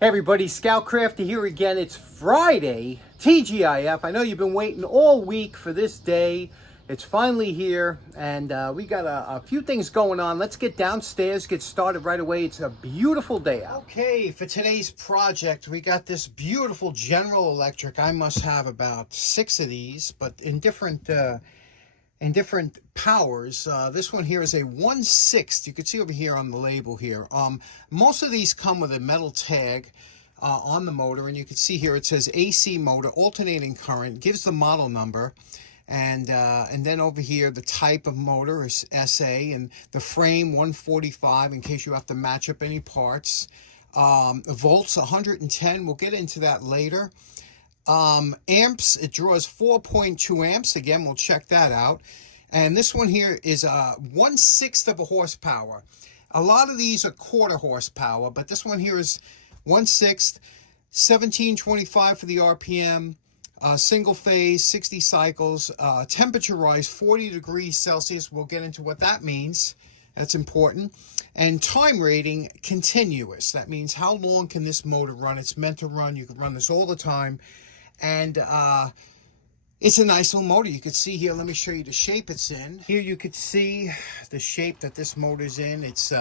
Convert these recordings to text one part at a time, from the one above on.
Hey everybody, Scoutcrafter here again. It's Friday, TGIF. I know you've been waiting all week for this day. It's finally here, and we got a few things going on. Let's get downstairs, get started right away. It's a beautiful day out. Okay, for today's project, we got this beautiful General Electric. I must have about 6 of these, but in different powers. This one here is a 1/6. You can see over here on the label here. Most of these come with a metal tag on the motor, and you can see here it says AC motor, alternating current, gives the model number, and then over here the type of motor is SA, and the frame 145 in case you have to match up any parts. Volts 110. We'll get into that later. Amps, it draws 4.2 amps. Again, we'll check that out. And this one here is 1/6 of a horsepower. A lot of these are quarter horsepower, but this one here is 1/6, 1725 for the RPM, single phase, 60 cycles, temperature-wise 40 degrees Celsius. We'll get into what that means. That's important. And time rating, continuous. That means how long can this motor run? It's meant to run. You can run this all the time. And it's a nice little motor. You can see here, let me show you the shape it's in. Here you could see the shape that this motor's in. It's,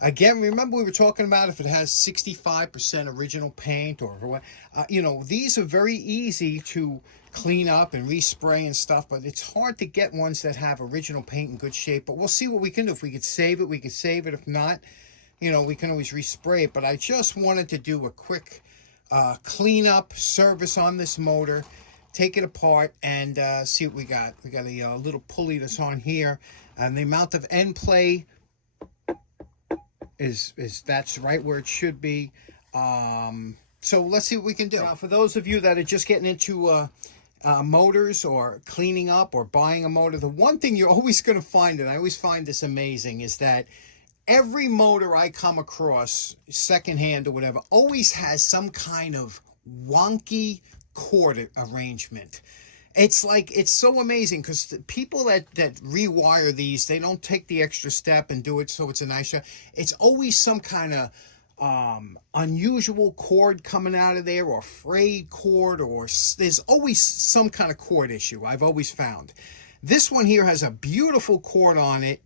again, remember we were talking about if it has 65% original paint or what, you know, these are very easy to clean up and respray and stuff, but it's hard to get ones that have original paint in good shape. But we'll see what we can do. If we could save it, we could save it. If not, you know, we can always respray it. But I just wanted to do a quick cleanup service on this motor, take it apart, and see what we got. We got a little pulley that's on here, and the amount of end play is that's right where it should be. So let's see what we can do. Now, for those of you that are just getting into motors or cleaning up or buying a motor, the one thing you're always going to find, and I always find this amazing, is that every motor I come across, secondhand or whatever, always has some kind of wonky cord arrangement. It's like, it's so amazing because the people that rewire these, they don't take the extra step and do it so it's a nice shot. It's always some kind of unusual cord coming out of there, or frayed cord, or there's always some kind of cord issue, I've always found. This one here has a beautiful cord on it.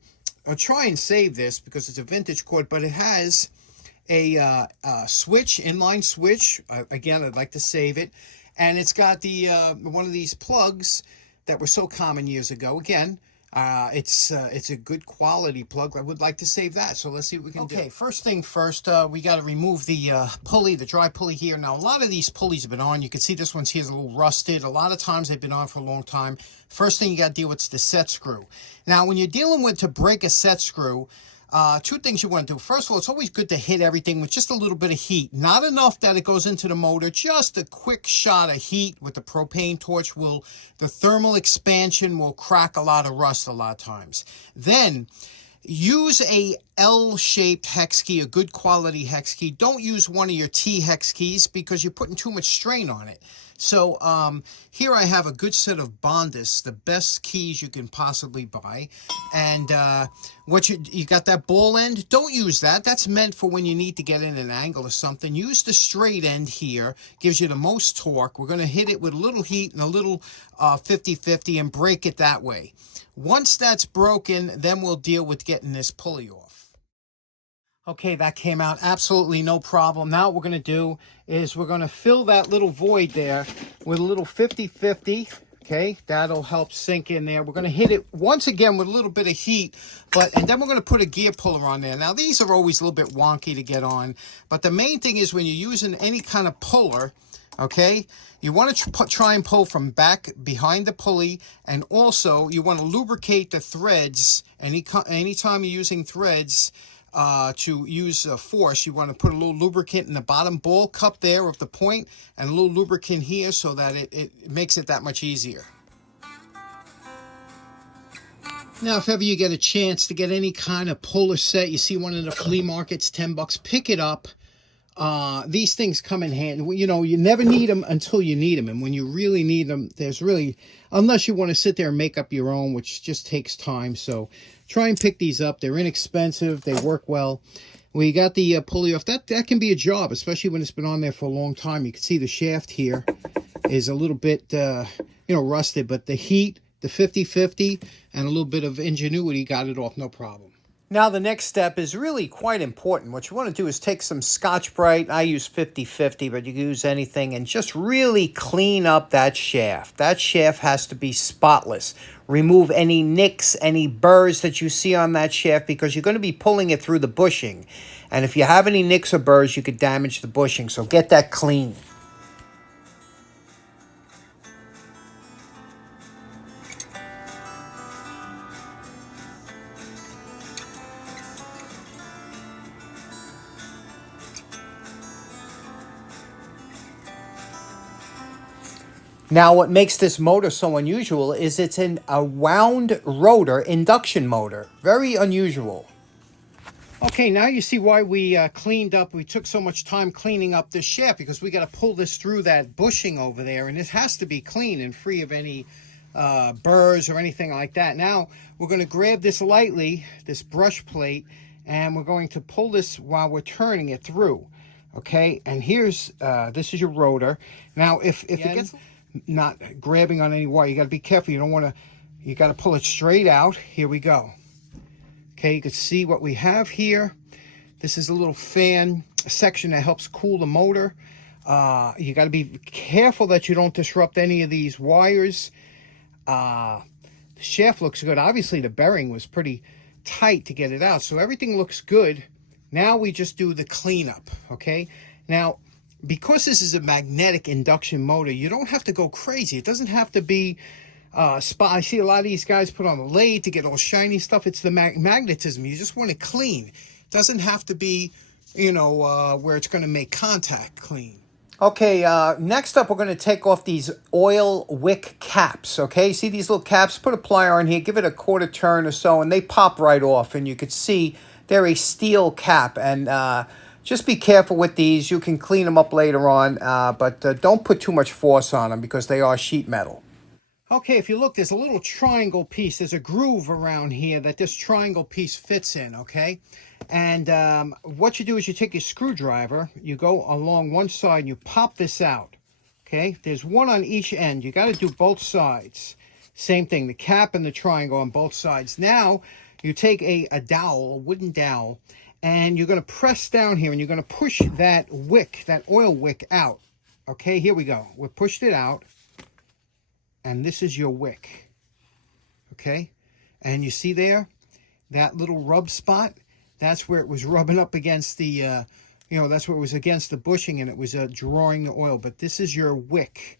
I'll try and save this because it's a vintage cord, but it has a switch, inline switch. Again, I'd like to save it. And it's got the one of these plugs that were so common years ago. Again, it's a good quality plug. I would like to save that, so let's see what we can do. Okay, first thing first, we got to remove the pulley, the dry pulley here. Now, a lot of these pulleys have been on. You can see this one's here is a little rusted. A lot of times they've been on for a long time. First thing you got to deal with is the set screw. Now, when you're dealing with to break a set screw, two things you want to do. First of all, it's always good to hit everything with just a little bit of heat. Not enough that it goes into the motor, just a quick shot of heat with the propane torch the thermal expansion will crack a lot of rust a lot of times. Then use a L-shaped hex key, a good quality hex key. Don't use one of your T hex keys because you're putting too much strain on it. So here I have a good set of Bondus, the best keys you can possibly buy. And what you got that ball end? Don't use that. That's meant for when you need to get in an angle or something. Use the straight end here. Gives you the most torque. We're going to hit it with a little heat and a little 50-50 and break it that way. Once that's broken, then we'll deal with getting this pulley off. Okay, that came out absolutely no problem. Now what we're going to do is we're going to fill that little void there with a little 50-50. Okay, that'll help sink in there. We're going to hit it once again with a little bit of heat, and then we're going to put a gear puller on there. Now, these are always a little bit wonky to get on, but the main thing is when you're using any kind of puller, okay, you want to try and pull from back behind the pulley, and also you want to lubricate the threads. Anytime you're using threads, to use force, you want to put a little lubricant in the bottom ball cup there of the point, and a little lubricant here so that it makes it that much easier. Now, if ever you get a chance to get any kind of puller set, you see one in the flea markets, $10, pick it up. these things come in handy. You know, you never need them until you need them. And when you really need them, there's really, unless you want to sit there and make up your own, which just takes time. So try and pick these up. They're inexpensive. They work well. We got the pulley off. That can be a job, especially when it's been on there for a long time. You can see the shaft here is a little bit, you know, rusted. But the heat, the 50-50, and a little bit of ingenuity got it off, no problem. Now the next step is really quite important. What you want to do is take some Scotch-Brite. I use 50-50, but you can use anything, and just really clean up that shaft. That shaft has to be spotless. Remove any nicks, any burrs that you see on that shaft, because you're going to be pulling it through the bushing. And if you have any nicks or burrs, you could damage the bushing. So get that clean. Now, what makes this motor so unusual is it's a wound rotor induction motor. Very unusual. Okay, now you see why we cleaned up. We took so much time cleaning up this shaft, because we got to pull this through that bushing over there, and it has to be clean and free of any burrs or anything like that. Now, we're going to grab this lightly, this brush plate, and we're going to pull this while we're turning it through. Okay, and here's, this is your rotor. Now, if it gets not grabbing on any wire, you got to be careful. You don't want to, you got to pull it straight out. Here we go. Okay, you can see what we have here. This is a little fan section that helps cool the motor. You got to be careful that you don't disrupt any of these wires. The shaft looks good. Obviously the bearing was pretty tight to get it out, so everything looks good. Now we just do the cleanup. Okay, now because this is a magnetic induction motor, you don't have to go crazy. It doesn't have to be spot. I see a lot of these guys put on the lathe to get all shiny stuff. It's the magnetism. You just want it clean. It doesn't have to be, you know, where it's going to make contact clean. Okay, next up we're going to take off these Oil Wick caps. Okay, see these little caps? Put a plier on here, give it a quarter turn or so, and they pop right off. And you can see they're a steel cap. And just be careful with these. You can clean them up later on, but don't put too much force on them because they are sheet metal. Okay, if you look, there's a little triangle piece. There's a groove around here that this triangle piece fits in, okay? And what you do is you take your screwdriver, you go along one side, and you pop this out, okay? There's one on each end. You got to do both sides. Same thing, the cap and the triangle on both sides. Now, you take a dowel, a wooden dowel, and you're going to press down here, and you're going to push that wick, that oil wick out. Okay, here we go. We pushed it out, and this is your wick. Okay, and you see there, that little rub spot? That's where it was rubbing up against the, you know, that's where it was against the bushing, and it was drawing the oil. But this is your wick.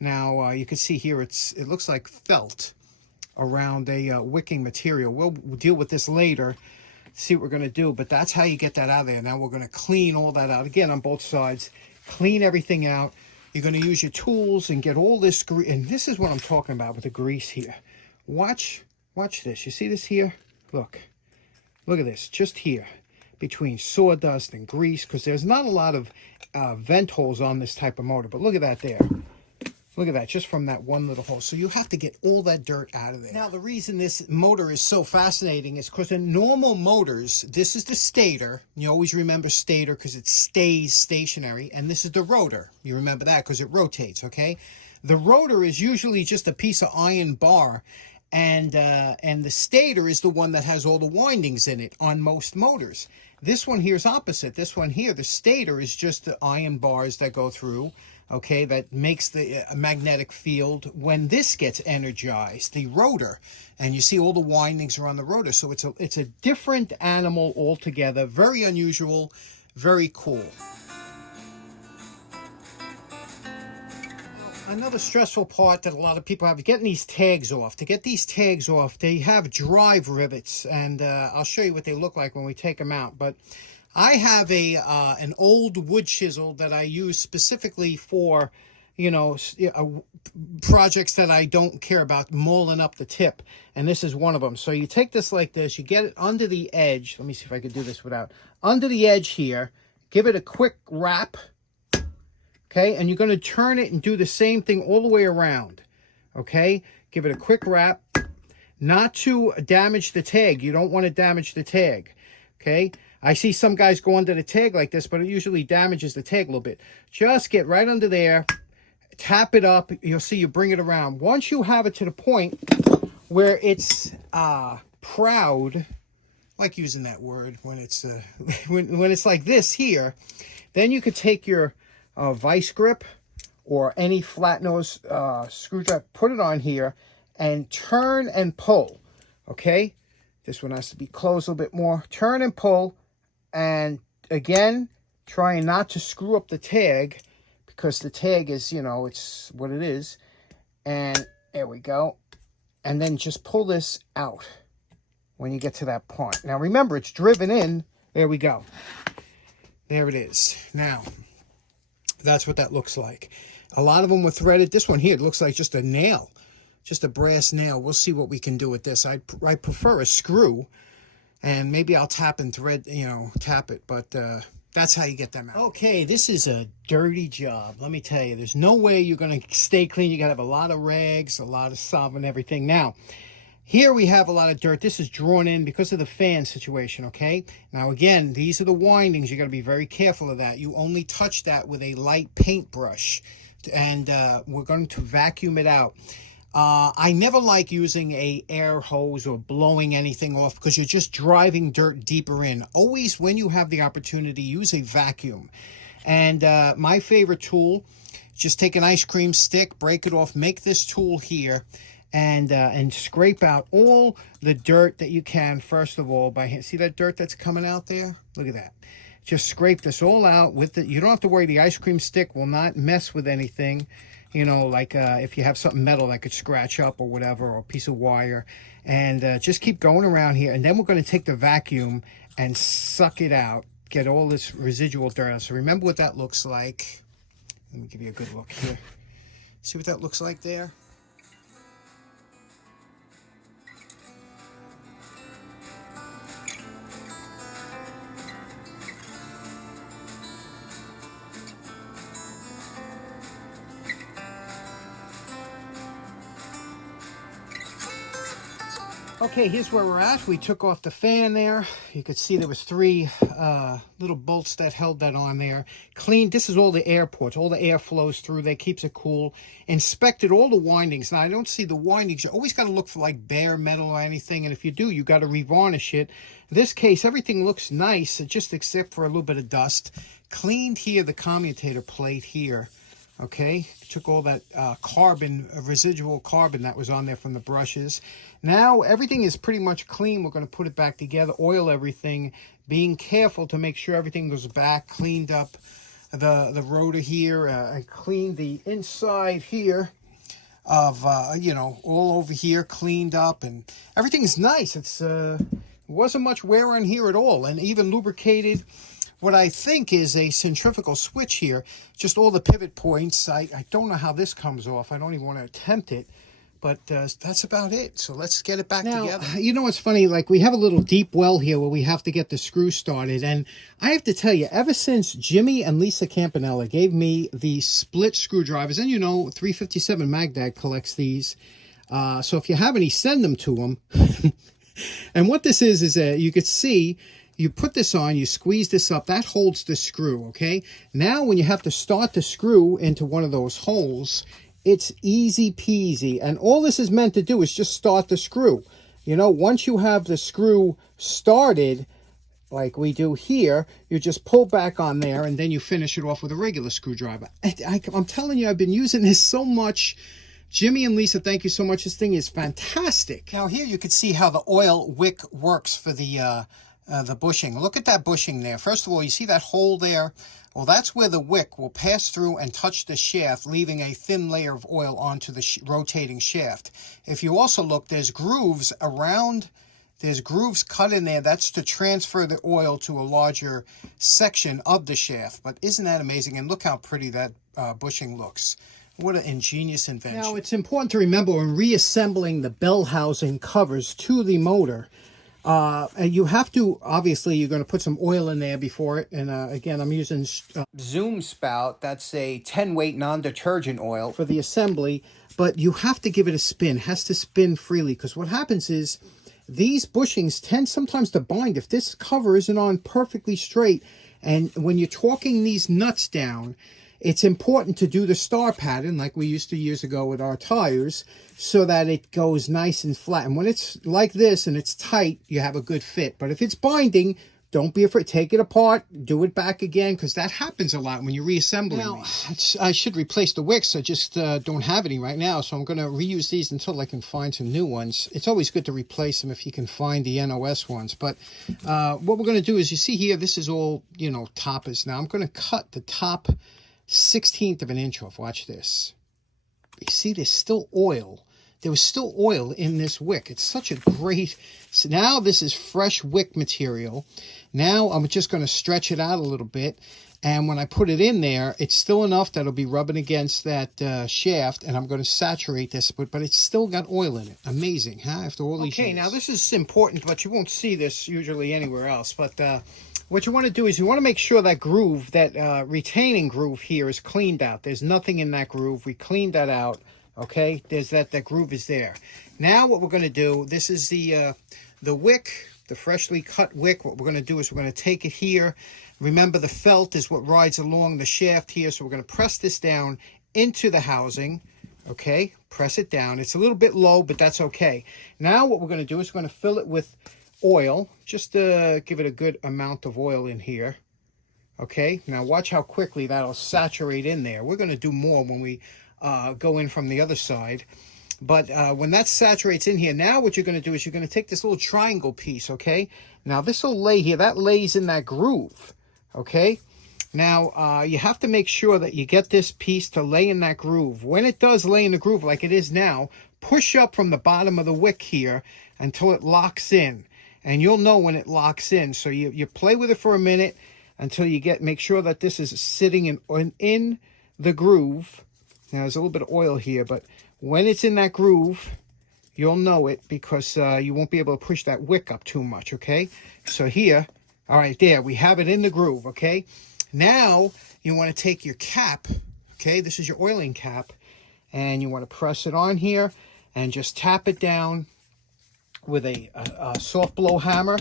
Now, you can see here, it looks like felt around a wicking material. We'll deal with this later, see what we're going to do, but that's how you get that out of there. Now we're going to clean all that out again on both sides, clean everything out. You're going to use your tools and get all this grease, and this is what I'm talking about with the grease here. Watch this. You see this here? Look at this, just here, between sawdust and grease, because there's not a lot of vent holes on this type of motor, but look at that there. Look at that, just from that one little hole. So you have to get all that dirt out of there. Now, the reason this motor is so fascinating is because in normal motors, this is the stator. You always remember stator because it stays stationary. And this is the rotor. You remember that because it rotates, okay? The rotor is usually just a piece of iron bar. And the stator is the one that has all the windings in it on most motors. This one here is opposite. This one here, the stator is just the iron bars that go through. Okay, that makes the magnetic field. When this gets energized, the rotor, and you see all the windings are on the rotor, so it's a different animal altogether. Very unusual, very cool. Another stressful part that a lot of people have is getting these tags off. To get these tags off, they have drive rivets, and I'll show you what they look like when we take them out. But I have an old wood chisel that I use specifically for, you know, projects that I don't care about mauling up the tip. And this is one of them. So you take this like this, you get it under the edge. Let me see if I can do this without. Under the edge here, give it a quick wrap, okay? And you're going to turn it and do the same thing all the way around, okay? Give it a quick wrap, not to damage the tag. You don't want to damage the tag, okay? I see some guys go under the tag like this, but it usually damages the tag a little bit. Just get right under there, tap it up. You'll see you bring it around. Once you have it to the point where it's proud, I like using that word when it's when it's like this here, then you could take your vice grip or any flat nose screwdriver, put it on here, and turn and pull, okay? This one has to be closed a little bit more. Turn and pull, and again, trying not to screw up the tag, because the tag is, you know, it's what it is. And there we go. And then just pull this out when you get to that point. Now remember, it's driven in. There we go. There it is. Now, that's what that looks like. A lot of them were threaded. This one here, it looks like just a nail. Just a brass nail. We'll see what we can do with this. I prefer a screw, and maybe I'll tap and thread, you know, tap it, but that's how you get them out. Okay, this is a dirty job. Let me tell you, there's no way you're going to stay clean. You got to have a lot of rags, a lot of solvent, everything. Now, here we have a lot of dirt. This is drawn in because of the fan situation, okay? Now, again, these are the windings. You got to be very careful of that. You only touch that with a light paintbrush, and we're going to vacuum it out. I never like using a air hose or blowing anything off, because you're just driving dirt deeper in. Always, when you have the opportunity, use a vacuum. And my favorite tool, just take an ice cream stick, break it off, make this tool here, and scrape out all the dirt that you can, first of all, by hand. See that dirt that's coming out there? Look at that. Just scrape this all out with it. You don't have to worry. The ice cream stick will not mess with anything. You know, like if you have something metal that could scratch up or whatever, or a piece of wire. And just keep going around here. And then we're going to take the vacuum and suck it out. Get all this residual dirt out. So remember what that looks like. Let me give you a good look here. See what that looks like there? Okay, here's where we're at. We took off the fan there. You could see there was 3 little bolts that held that on there. Cleaned. This is all the air ports. All the air flows through. That keeps it cool. Inspected all the windings. Now, I don't see the windings. You always got to look for like bare metal or anything. And if you do, you got to revarnish it. In this case, everything looks nice, just except for a little bit of dust. Cleaned here the commutator plate here. Okay, took all that carbon, residual carbon that was on there from the brushes. Now everything is pretty much clean. We're going to put it back together, oil everything, being careful to make sure everything goes back. Cleaned up the rotor here. I cleaned the inside here of, you know, all over here, cleaned up, and everything is nice. It's wasn't much wear on here at all, and even lubricated. What I think is a centrifugal switch here, just all the pivot points. I don't know how this comes off. I don't even want to attempt it, but that's about it. So let's get it back together. You know what's funny? Like, we have a little deep well here where we have to get the screw started. And I have to tell you, ever since Jimmy and Lisa Campanella gave me the split screwdrivers, and you know, 357 Magdad collects these. So if you have any, send them to them. And what this is that you could see, you put this on, you squeeze this up, that holds the screw, okay? Now when you have to start the screw into one of those holes, it's easy peasy. And all this is meant to do is just start the screw. You know, once you have the screw started, like we do here, you just pull back on there, and then you finish it off with a regular screwdriver. I'm telling you, I've been using this so much. Jimmy and Lisa, thank you so much. This thing is fantastic. Now here you can see how the oil wick works for the bushing. Look at that bushing there. First of all, you see that hole there? Well, that's where the wick will pass through and touch the shaft, leaving a thin layer of oil onto the rotating shaft. If you also look, there's grooves around, there's grooves cut in there. That's to transfer the oil to a larger section of the shaft. But isn't that amazing? And look how pretty that bushing looks. What an ingenious invention. Now, it's important to remember when reassembling the bell housing covers to the motor, And you have to, obviously, you're going to put some oil in there before it. And again, I'm using Zoom Spout. That's a 10-weight non-detergent oil for the assembly. But you have to give it a spin. It has to spin freely, because what happens is these bushings tend sometimes to bind if this cover isn't on perfectly straight. And when you're torquing these nuts down, it's important to do the star pattern like we used to years ago with our tires, so that it goes nice and flat. And when it's like this and it's tight, you have a good fit. But if it's binding, don't be afraid. Take it apart, do it back again, because that happens a lot when you're reassembling. Now, I should replace the wicks. I just don't have any right now, so I'm going to reuse these until I can find some new ones. It's always good to replace them if you can find the NOS ones. But what we're going to do is, you see here, this is all, you know, toppers. Now I'm going to cut the top 1/16 of an inch off. Watch this. You see, there's still oil. There was still oil in this wick. It's such a great... So now this is fresh wick material. Now I'm just going to stretch it out a little bit. And when I put it in there, it's still enough that it'll be rubbing against that shaft. And I'm going to saturate this, but it's still got oil in it. Amazing, huh? After all these years. Okay, now this is important, but you won't see this usually anywhere else. But what you want to do is you want to make sure that groove, that retaining groove here, is cleaned out. There's nothing in that groove. We cleaned that out. Okay, there's that groove is there. Now what we're going to do, this is the wick, the freshly cut wick. What we're going to do is we're going to take it here. Remember, the felt is what rides along the shaft here, so we're going to press this down into the housing. Okay, press it down. It's a little bit low, but that's okay. Now what we're going to do is we're going to fill it with oil. Just give it a good amount of oil in here. Okay, now watch how quickly that'll saturate in there. We're going to do more when we go in from the other side. But when that saturates in here, now what you're going to do is you're going to take this little triangle piece, okay? Now this will lay here. That lays in that groove, okay? Now you have to make sure that you get this piece to lay in that groove. When it does lay in the groove like it is now, push up from the bottom of the wick here until it locks in. And you'll know when it locks in. So you play with it for a minute until you make sure that this is sitting in the groove. Now, there's a little bit of oil here, but when it's in that groove, you'll know it, because you won't be able to push that wick up too much, okay? So here, all right, there, we have it in the groove, okay? Now, you want to take your cap, okay? This is your oiling cap, and you want to press it on here and just tap it down with a soft blow hammer.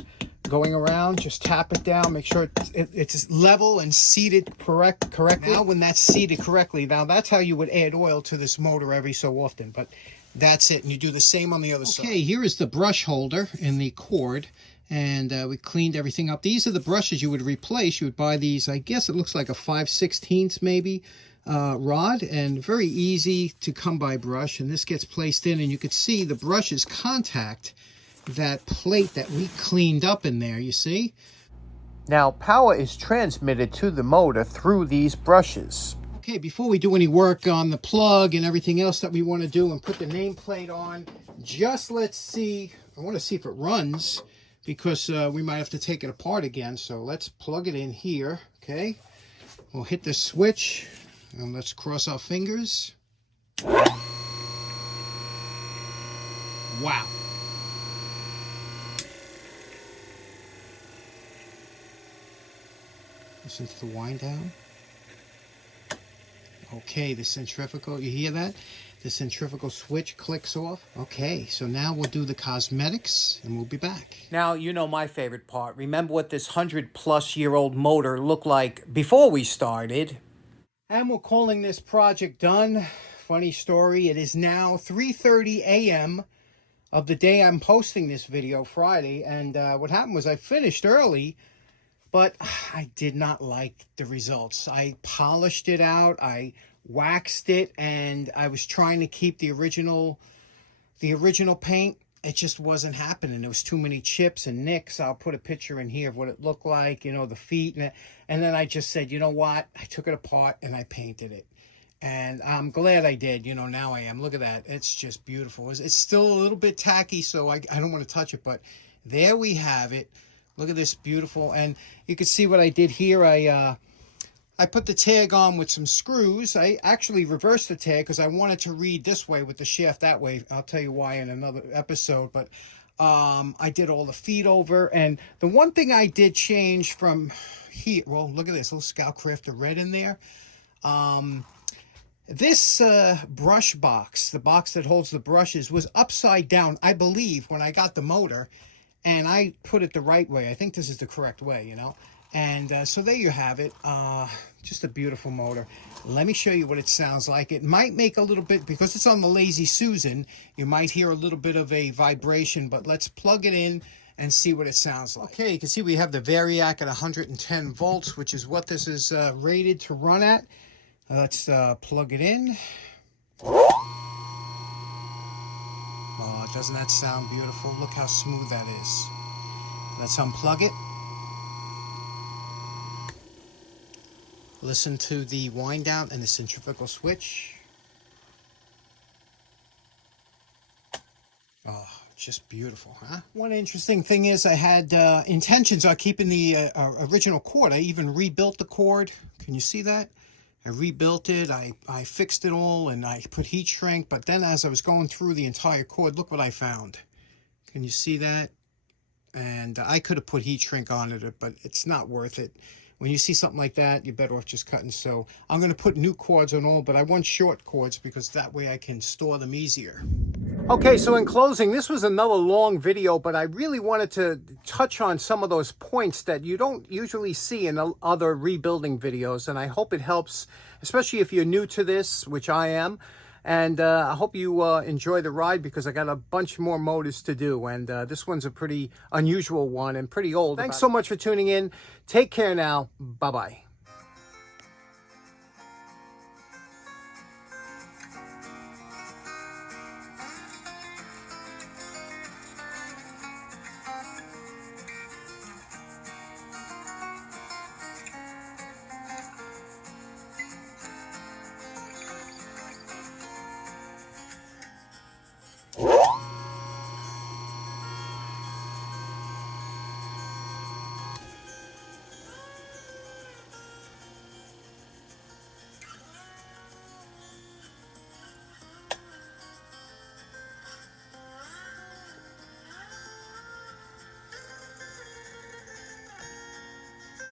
Going around, just tap it down, make sure it's level and seated correctly. Now when that's seated correctly, now that's how you would add oil to this motor every so often, but that's it. And you do the same on the other side. Okay, here is the brush holder and the cord, and we cleaned everything up. These are the brushes you would replace. You would buy these, I guess it looks like a 5/16 maybe rod, and very easy to come by brush. And this gets placed in, and you could see the brushes contact that plate that we cleaned up in there, you see? Now, power is transmitted to the motor through these brushes. Okay, before we do any work on the plug and everything else that we want to do and put the nameplate on, just let's see. I want to see if it runs, because we might have to take it apart again. So let's plug it in here, okay? We'll hit the switch, and let's cross our fingers. Wow. Listen to the wind down. Okay, the centrifugal, you hear that? The centrifugal switch clicks off. Okay, so now we'll do the cosmetics and we'll be back. Now, you know my favorite part. Remember what this 100-plus-year-old motor looked like before we started. And we're calling this project done. Funny story, it is now 3:30 a.m. of the day I'm posting this video, Friday. And what happened was I finished early, but I did not like the results. I polished it out, I waxed it, and I was trying to keep the original paint. It just wasn't happening. There was too many chips and nicks. I'll put a picture in here of what it looked like, you know, the feet. And then I just said, you know what? I took it apart and I painted it. And I'm glad I did. You know, now I am. Look at that. It's just beautiful. It's still a little bit tacky, so I don't want to touch it. But there we have it. Look at this beautiful, and you can see what I did here. I put the tag on with some screws. I actually reversed the tag because I wanted to read this way with the shaft that way. I'll tell you why in another episode, but I did all the feed over, and the one thing I did change from here, well, look at this little Scout Crafter red in there. This brush box, the box that holds the brushes, was upside down, I believe, when I got the motor, and I put it the right way. I think this is the correct way, you know. And so there you have it. Just a beautiful motor. Let me show you what it sounds like. It might make a little bit, because it's on the Lazy Susan, you might hear a little bit of a vibration, but let's plug it in and see what it sounds like. Okay, you can see we have the Variac at 110 volts, which is what this is rated to run at. Let's plug it in. Oh, doesn't that sound beautiful? Look how smooth that is. Let's unplug it. Listen to the wind down and the centrifugal switch. Oh, just beautiful, huh? One interesting thing is I had intentions on keeping the original cord. I even rebuilt the cord. Can you see that? I rebuilt it, I fixed it all, and I put heat shrink, but then as I was going through the entire cord, look what I found. Can you see that? And I could have put heat shrink on it, but it's not worth it. When you see something like that, you're better off just cutting. So I'm going to put new cords on all, but I want short cords because that way I can store them easier. Okay, so in closing, this was another long video, but I really wanted to touch on some of those points that you don't usually see in other rebuilding videos, and I hope it helps, especially if you're new to this, which I am. And I hope you enjoy the ride, because I got a bunch more motors to do, and this one's a pretty unusual one and pretty old. Thanks so much for tuning in. Take care now. Bye-bye.